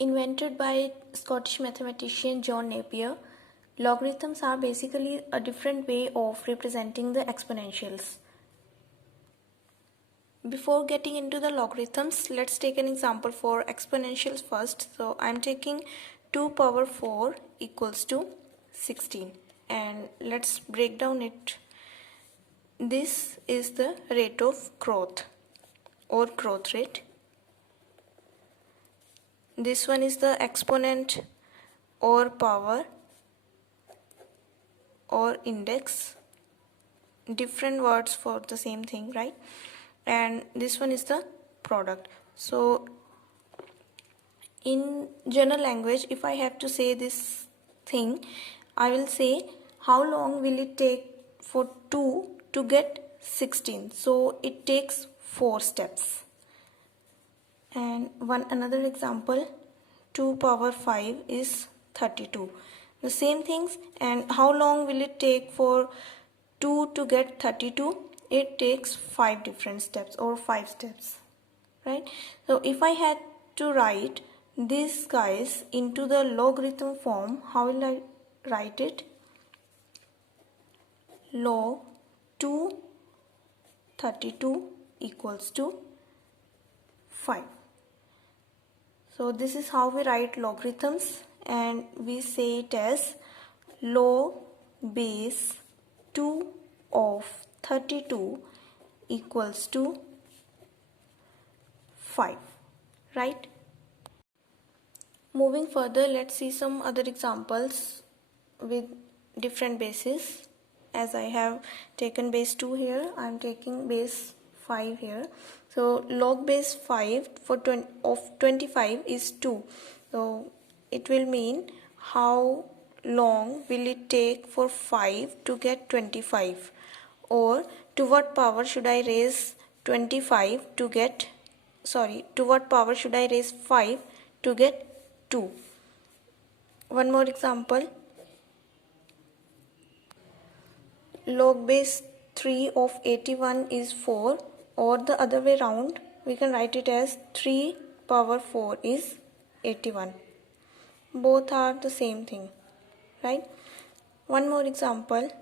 Invented by Scottish mathematician John Napier, logarithms are basically a different way of representing the exponentials. Before getting into the logarithms, let's take an example for exponentials first. So I'm taking 2 power 4 equals to 16, and let's break down it. This is the rate of growth or growth rate. This one is the exponent or power or index, different words for the same thing, right? And this one is the product. So in general language, if I have to say this thing, I will say how long will it take for 2 to get 16. So it takes 4 steps. And another example, 2 power 5 is 32. The same things. And how long will it take for 2 to get 32? It takes 5 different steps or 5 steps, right? So if I had to write these guys into the logarithm form, how will I write it? Log 232 equals to 5. So this is how we write logarithms, and we say it as log base 2 of 32 equals to 5, right? Moving further, let's see some other examples with different bases. As I have taken base 2 here, I am taking base 5 here. So log base 5 of 25 is 2. So it will mean how long will it take for 5 to get 25, or to what power should I raise 25 to get, to what power should I raise 5 to get 2. One more example, log base 3 of 81 is 4, or the other way round, we can write it as 3 power 4 is 81. Both are the same thing, right? One more example,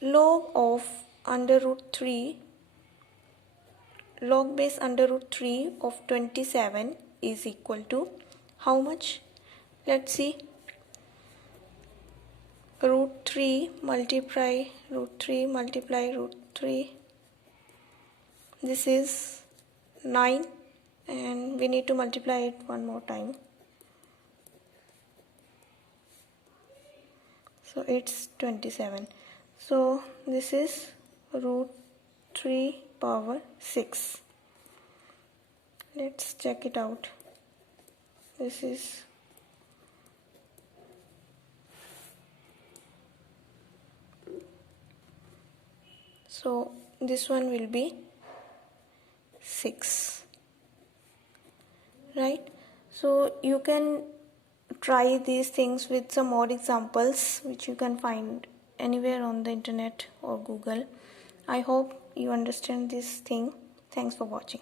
log of under root 3, log base under root 3 of 27 is equal to how much? Let's see. Root 3 multiply root 3 multiply root 3. This is 9, and we need to multiply it one more time. So it's 27. So this is root 3 power 6. Let's check it out. This is so this one will be 6, right? So you can try these things with some more examples which you can find anywhere on the internet or Google. I hope you understand this thing. Thanks for watching.